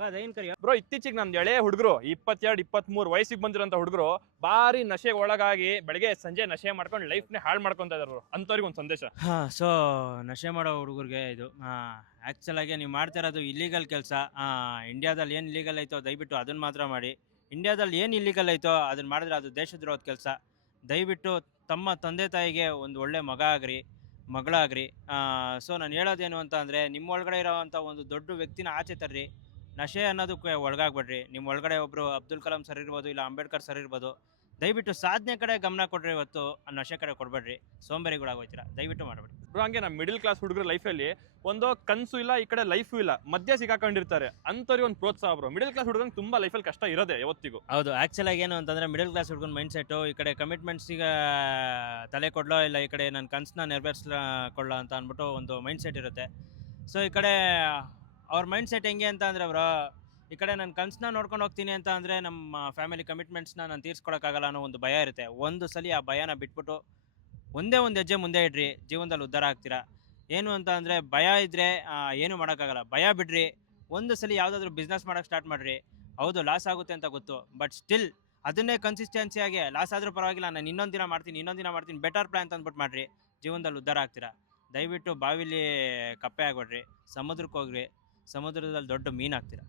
ಮಗ ದೈನ್ ಕರಿಯೋ ಬ್ರೋ ಇತ್ತೀಚೆಗೆ ನಮ್ದು ಎಳೆ ಹುಡುಗರು 22-23 ವಯಸ್ಸಿಗೆ ಬಂದಿರೋಂಥ ಹುಡುಗರು ಬಾರಿ ನಶೆಗೆ ಒಳಗಾಗಿ ಬೆಳಗ್ಗೆ ಸಂಜೆ ನಶೆ ಮಾಡ್ಕೊಂಡು ಲೈಫ್ನೇ ಹಾಳು ಮಾಡ್ಕೊಂತ ಇದಾರೆ ಬ್ರೋ. ಅಂಥವ್ರಿಗೆ ಒಂದು ಸಂದೇಶ. ಸೊ ನಶೆ ಮಾಡೋ ಹುಡುಗರಿಗೆ ಇದು ಆ್ಯಕ್ಚುಲ್ ಆಗಿ ನೀವು ಮಾಡ್ತಾ ಇರೋದು ಇಲ್ಲಿಗಲ್ ಕೆಲಸ. ಇಂಡಿಯಾದಲ್ಲಿ ಏನು ಇಲ್ಲಿಗಲ್ ಐತೋ ದಯವಿಟ್ಟು ಅದನ್ನ ಮಾತ್ರ ಮಾಡಿ. ಇಂಡಿಯಾದಲ್ಲಿ ಏನು ಇಲ್ಲಿಗಲ್ ಐತೋ ಅದನ್ನ ಮಾಡಿದ್ರೆ ಅದು ದೇಶದ್ರೋಹದ ಕೆಲಸ. ದಯವಿಟ್ಟು ತಮ್ಮ ತಂದೆ ತಾಯಿಗೆ ಒಂದು ಒಳ್ಳೆ ಮಗ ಆಗ್ರಿ, ಮಗಳಾಗ್ರಿ. ಸೊ ನಾನು ಹೇಳೋದೇನು ಅಂತ ಅಂದರೆ, ನಿಮ್ಮ ಒಳಗಡೆ ಇರೋವಂಥ ಒಂದು ದೊಡ್ಡ ವ್ಯಕ್ತಿನ ಆಚೆ ತರ್ರಿ. ನಶೆ ಅನ್ನೋದಕ್ಕೆ ಒಳಗಾಗ್ಬೇಡ್ರಿ. ನಿಮ್ಮ ಒಳಗಡೆ ಒಬ್ಬರು ಅಬ್ದುಲ್ ಕಲಾಂ ಸರ್ ಇರ್ಬೋದು, ಇಲ್ಲ ಅಂಬೇಡ್ಕರ್ ಸರ್ ಇರ್ಬೋದು. ದಯವಿಟ್ಟು ಸಾಧನೆ ಕಡೆ ಗಮನ ಕೊಡ್ರಿ, ಇವತ್ತು ನಶೆ ಕಡೆ ಕೊಡಬೇಡ್ರಿ. ಸೋಂಬೇರಿಗಳಾಗೋಯ್ತೀರ, ದಯವಿಟ್ಟು ಮಾಡಬೇಡಿ. ಬ್ರೋ ಹಂಗೆ ನಮ್ಮ ಮಿಡಿಲ್ ಕ್ಲಾಸ್ ಹುಡುಗರ ಲೈಫಲ್ಲಿ ಒಂದು ಕನಸು ಇಲ್ಲ, ಈ ಕಡೆ ಲೈಫು ಇಲ್ಲ, ಮಧ್ಯೆ ಸಿಕ್ಕಾಕೊಂಡಿರ್ತಾರೆ. ಅಂಥವ್ರಿಗೆ ಒಂದು ಪ್ರೋತ್ಸಾಹ ಬ್ರೋ. ಮಿಡಿಲ್ ಕ್ಲಾಸ್ ಹುಡುಗಂಗೆ ತುಂಬ ಲೈಫಲ್ಲಿ ಕಷ್ಟ ಇರೋದೆ ಯಾವತ್ತಿಗೂ. ಹೌದು, ಆ್ಯಕ್ಚುಲ್ ಆಗಿ ಏನು ಅಂತಂದರೆ, ಮಿಡಲ್ ಕ್ಲಾಸ್ ಹುಡುಗನ ಮೈಂಡ್ ಸೆಟ್ಟು ಈ ಕಡೆ ಕಮಿಟ್ಮೆಂಟ್ಸಿಗೆ ತಲೆ ಕೊಡ್ಲೋ, ಇಲ್ಲ ಈ ಕಡೆ ನನ್ನ ಕನಸನ್ನ ನೆರವೇರಿಸ್ಕೊಳ್ಳೋ ಅಂತ ಅಂದ್ಬಿಟ್ಟು ಒಂದು ಮೈಂಡ್ ಸೆಟ್ ಇರುತ್ತೆ. ಸೊ ಈ ಕಡೆ ಅವ್ರ ಮೈಂಡ್ ಸೆಟ್ ಹೆಂಗೆ ಅಂತ ಅಂದರೆ ಬ್ರೋ, ಈ ಕಡೆ ನನ್ನ ಕನಸನ್ನ ನೋಡ್ಕೊಂಡು ಹೋಗ್ತೀನಿ ಅಂತ ಅಂದರೆ ನಮ್ಮ ಫ್ಯಾಮಿಲಿ ಕಮಿಟ್ಮೆಂಟ್ಸ್ನ ನಾನು ತೀರ್ಸ್ಕೊಳಕ್ಕಾಗಲ್ಲ ಅನ್ನೋ ಒಂದು ಭಯ ಇರುತ್ತೆ. ಒಂದು ಸಲ ಆ ಭಯನ ಬಿಟ್ಬಿಟ್ಟು ಒಂದೇ ಒಂದು ಹೆಜ್ಜೆ ಮುಂದೆ ಇಡ್ರಿ, ಜೀವನದಲ್ಲಿ ಉದ್ಧಾರ ಆಗ್ತೀರಾ. ಏನು ಅಂತ ಅಂದರೆ, ಭಯ ಇದ್ದರೆ ಏನು ಮಾಡೋಕ್ಕಾಗಲ್ಲ. ಭಯ ಬಿಡ್ರಿ, ಒಂದು ಸಲ ಯಾವುದಾದ್ರೂ ಬಿಸ್ನೆಸ್ ಮಾಡೋಕ್ಕೆ ಸ್ಟಾರ್ಟ್ ಮಾಡಿರಿ. ಹೌದು ಲಾಸ್ ಆಗುತ್ತೆ ಅಂತ ಗೊತ್ತು, ಬಟ್ ಸ್ಟಿಲ್ ಅದನ್ನೇ ಕನ್ಸಿಸ್ಟೆನ್ಸಿಯಾಗಿ ಲಾಸ್ ಆದರೂ ಪರವಾಗಿಲ್ಲ, ನಾನು ಇನ್ನೊಂದು ದಿನ ಮಾಡ್ತೀನಿ, ಬೆಟರ್ ಪ್ಲ್ಯಾನ್ ತಂದ್ಬಿಟ್ಟು ಮಾಡಿರಿ, ಜೀವನದಲ್ಲಿ ಉದ್ಧಾರ ಆಗ್ತೀರಾ. ದಯವಿಟ್ಟು ಬಾವಿಲಿ ಕಪ್ಪೆ ಆಗ್ಬೇಡ್ರಿ, ಸಮುದ್ರಕ್ಕೆ ಹೋಗ್ರಿ, ಸಮುದ್ರದಲ್ಲಿ ದೊಡ್ಡ ಮೀನು ಆಗ್ತೀರಾ.